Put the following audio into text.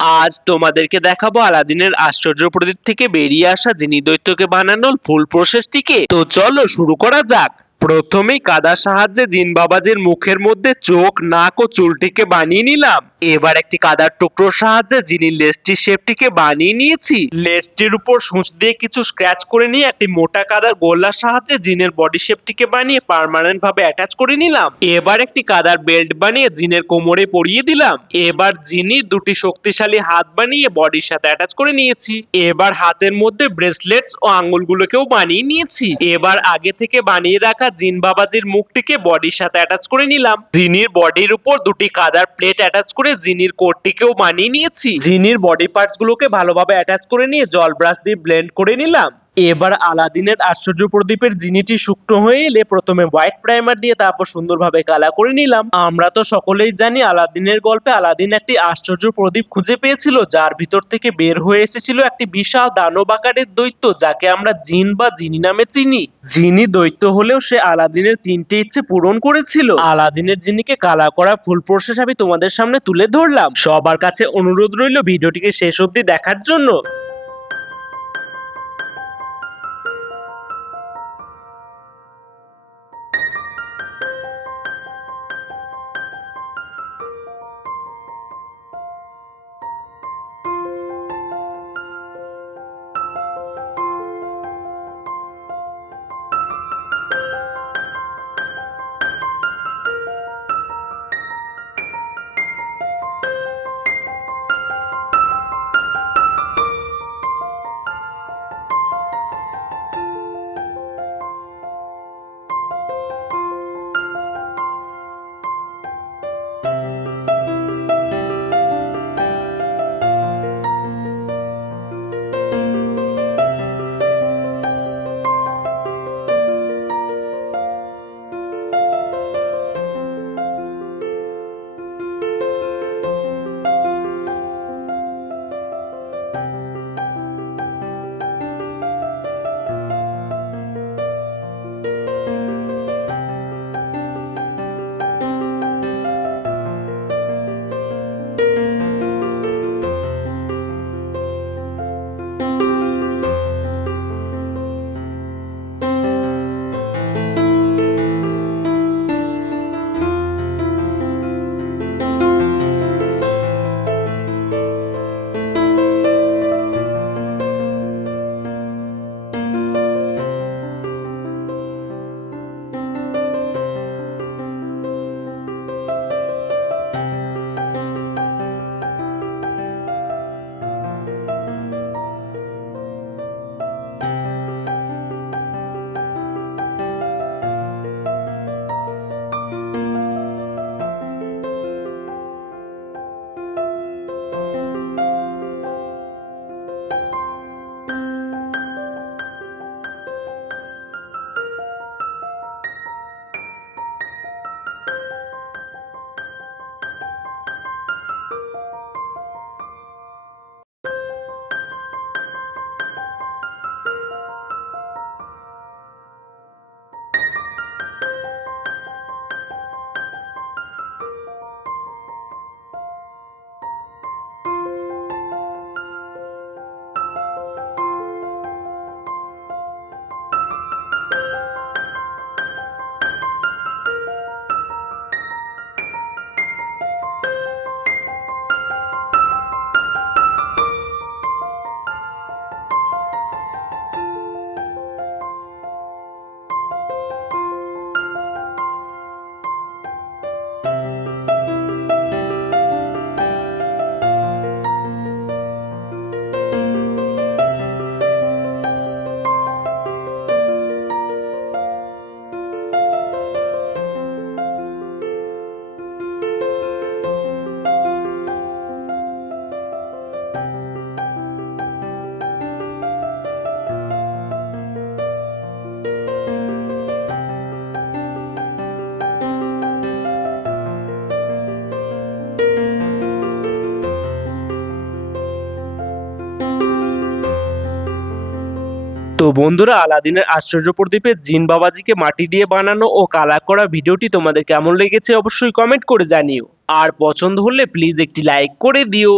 আজ তোমাদেরকে দেখাবো আলাদিনের আশ্চর্য প্রদীপ থেকে বেরিয়ে আসা যিনি দৈত্যকে বানানোর ফুল প্রসেসটিকে তো চলো শুরু করা যাক। প্রথমেই কাদার সাহায্যে জিন বাবাজির মুখের মধ্যে চোখ, নাক ও চুলটিকে বানিয়ে নিলাম। এবার একটি কাদার টুকরোর সাহায্যে জিনির লেজটির শেপটিকে বানিয়ে নিয়েছি। লেজটির উপর সূচ দিয়ে কিছু স্ক্র্যাচ করে নিয়ে একটি মোটা কাদার গোল্লার সাহায্যে জিনের বডি শেপটিকে বানিয়ে পার্মানেন্ট ভাবে অ্যাটাচ করে নিলাম। এবার একটি কাদার বেল্ট বানিয়ে জিনের কোমরে পরিয়ে দিলাম। এবার জিনির দুটি শক্তিশালী হাত বানিয়ে বডির সাথে অ্যাটাচ করে নিয়েছি। এবার হাতের মধ্যে ব্রেসলেটস ও আঙ্গুলগুলোকেও বানিয়ে নিয়েছি। এবার আগে থেকে বানিয়ে রাখা জিন বাবাজির মুখটিকে বডির সাথে অ্যাটাচ করে নিলাম। জিনির বডির উপর দুটি কাদার প্লেট অ্যাটাচ করে জিনির কোটটিকেও মানিয়ে নিয়েছি। জিনির বডি পার্টস গুলোকে ভালোভাবে অ্যাটাচ করে নিয়ে জল ব্রাশ দিয়ে ব্লেন্ড করে নিলাম। এবার আলাদিনের আশ্চর্য প্রদীপের জিনিটি শুকনো হয়ে এলে প্রথমে হোয়াইট প্রাইমার দিয়ে তারপর সুন্দরভাবে কালা করে নিলাম। আমরা তো সকলেই জানি আলাদিনের গল্পে আলাদিন একটি আশ্চর্য প্রদীপ খুঁজে পেয়েছিল, যার ভিতর থেকে বের হয়ে এসেছিল একটি বিশাল দানব আকারের দৈত্য, যাকে আমরা জিন বা জিনি নামে চিনি। জিনি দৈত্য হলেও সে আলাদিনের তিনটে ইচ্ছে পূরণ করেছিল। আলাদিনের জিনিকে কালা করা ফুল প্রসেস আমি তোমাদের সামনে তুলে ধরলাম। সবার কাছে অনুরোধ রইল ভিডিওটিকে শেষ অবধি দেখার জন্য। তো বন্ধুরা, আলাদিনের আশ্চর্য প্রদীপে জিন বাবাজিকে মাটি দিয়ে বানানো ও কালা করা ভিডিওটি তোমাদের কেমন লেগেছে অবশ্যই কমেন্ট করে জানিও। আর পছন্দ হলে প্লিজ একটি লাইক করে দিও।